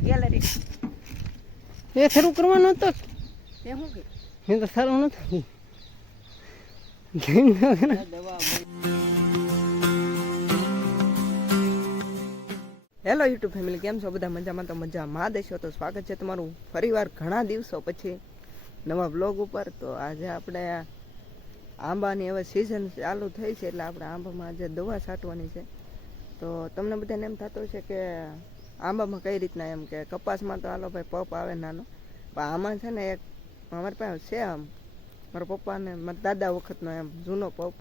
Gallery એ શરૂ કરવાનો હતો એ શું કે? મેં તો સારું નથી હેલો યુટ્યુબ ફેમિલી કેમ છો? બધા મજામાં? તો મજામાં દેશો તો સ્વાગત છે તમારું ફરીવાર ઘણા દિવસો પછી નવા બ્લોગ ઉપર. તો આજે આપણે આંબાની હવે સિઝન ચાલુ થઈ છે એટલે આપણે આંબામાં આજે દવા છાંટવાની છે. તો તમને બધાને એમ થતું છે કે આંબામાં કઈ રીતના એમ કે કપાસમાં તો આલો ભાઈ પપ આવે નાનો. પણ આમાં છે ને એક અમારી પાસે છે આમ. મારા પપ્પાને, મારા દાદા વખતનો એમ જૂનો પપ.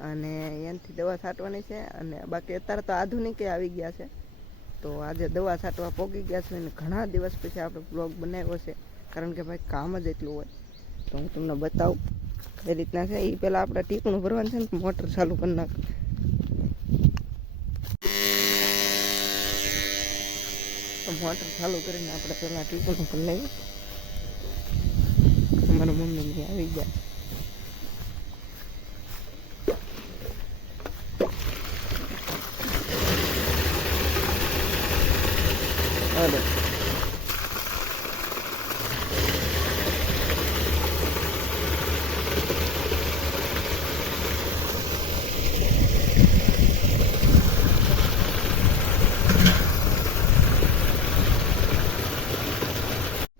અને એનાથી દવા છાંટવાની છે અને બાકી અત્યારે તો આધુનિકે આવી ગયા છે. તો આજે દવા છાંટવા પોગી ગયા છે અને ઘણા દિવસ પછી આપણે બ્લોગ બનાવ્યો છે. કારણ કે ભાઈ કામ જ એટલું હોય. તો હું તમને બતાવું. એ રીતના છે? એ પહેલાં આપણે ટીપણું ભરવાનું છે ને મોટર ચાલુ કરી નાખ તો મોટર ચાલુ કરીને આપણે પહેલાં ટ્યુબલ ઉપર લઈએ. અમારા મમ્મી આવી ગયા. અરે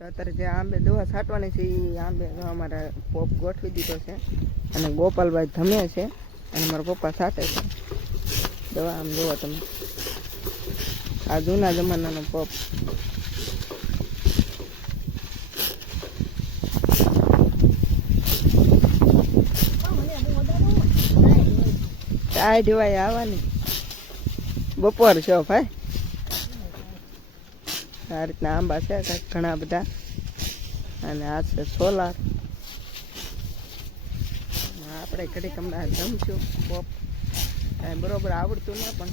અત્યારે જે આંબે દવા છાંટવાની છે એ આંબે અમારે પોપ ગોઠવી દીધો છે. અને ગોપાલભાઈ ધમે છે, અને મારા પપ્પા છાંટે છે. દવા આમ જોવો તમે. આ જૂના જમાનાનો પોપ. ચાય ઢીવાય આવવાની. બપોર છો ભાઈ? આ રીતના આંબા છે ઘણા બધા. અને આ છે સોલાર. આપણે ઘડીક હમણાં જમશું પોપ કાંઈ બરોબર આવડતું ના પણ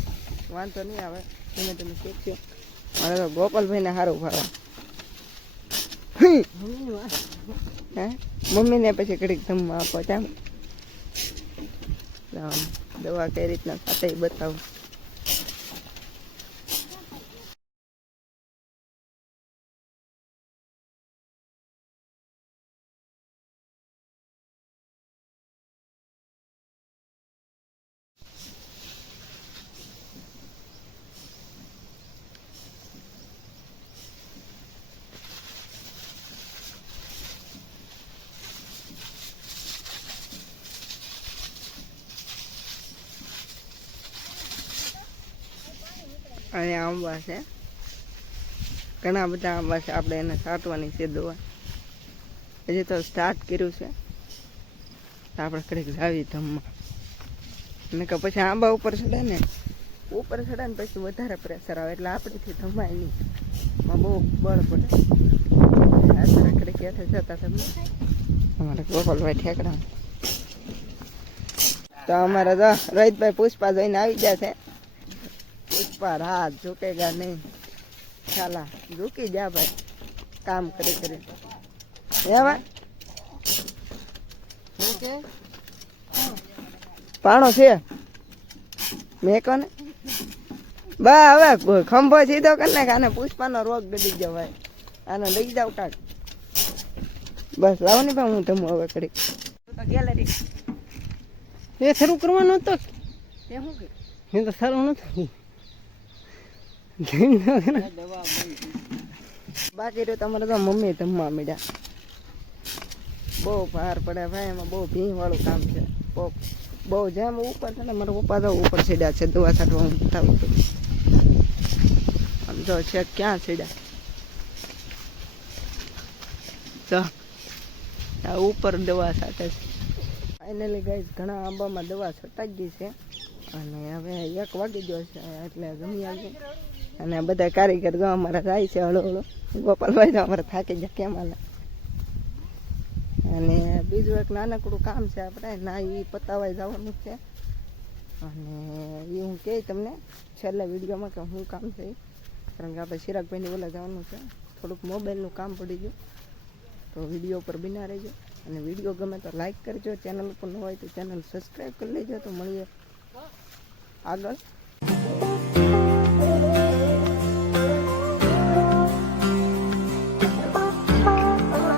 વાંધો નહીં આવે ધીમે ધીમે શીખશું. મારે તો ગોપાલભાઈને સારું ભાવે. મમ્મીને પછી ઘડીક જમવા આપો, ચાલ. દવા કઈ રીતના સાથે બતાવું. અને આંબા છે. ઘણા બધા આંબા છે, આપણે એને સાટવાની છે દવા. હજી તો સ્ટાર્ટ કર્યું છે. આપણે કડીક લાવી ધમમાં. અને કે પછી આંબા ઉપર ચડે ને ઉપર ચડે ને પછી વધારે પ્રેશર આવે, એટલે આપણેથી ધમાય નહીં. માં બહુ બળ પડે. અત્યારે કડીક ક્યાંથી જતા તમને અમારે ગોપાલભાઈ ઠેકડા. તો અમારે તો રોહિતભાઈ પુષ્પા જોઈને આવી ગયા છે. પુષ્પા હાથ ઝૂકેગા નહીં. ચાલા ઝૂકી જા ભાઈ કામ કરી કરી. હે ભાઈ? પાણો છે? મેં કોને બા હવે ખંભો સીધો કરી નાખ આને પુષ્પાનો રોગ ગડી જાવ ભાઈ. આને લઈ જાવ કાક. બસ લાવો ને ભાઈ હું તમને હવે કરી ગેલેરી. એ શરૂ કરવાનો હતો એ શું કે તો સારું નથી બાકી તો તમારે તો મમ્મી જમવા મળ્યા બહુ ભાર પડે ભાઈ, એમાં બહુ ભીં વાળું કામ છે. બહુ બહુ જેમ ઉપર છે ને, મારા પપ્પા તો ઉપર સીડ્યા છે દવા છાંટવા હું બતાવું હતું આમ જો છે, ક્યાં સીડ્યા? આ ઉપર દવા છાંટે છે. ફાઇનલી ગાઈઝ ઘણા આંબામાં દવા છટાઈ ગઈ છે. અને હવે એક વાગી ગયો છે, એટલે જમી આવી અને બધા કારીગર જો અમારા જાય છે હળો હળો ગોપાલભાઈ તો અમારે થાકી ગયા, કેમ હાલે? અને બીજું એક નાનકડું કામ છે આપણે, ના એ પતાવાય જવાનું છે. અને એ હું કહે તમને, છેલ્લા વિડીયોમાં કે શું કામ છે કારણ કે આપણે ચિરાગભાઈની ઓલા જવાનું છે. થોડુંક મોબાઈલનું કામ પડી ગયું. તો વીડિયો ઉપર બિના રહેજો. અને વીડિયો ગમે તો લાઈક કરજો. ચેનલ ઉપર ન હોય તો ચેનલ સબસ્ક્રાઈબ કરી લેજો. તો મળીએ આગળ.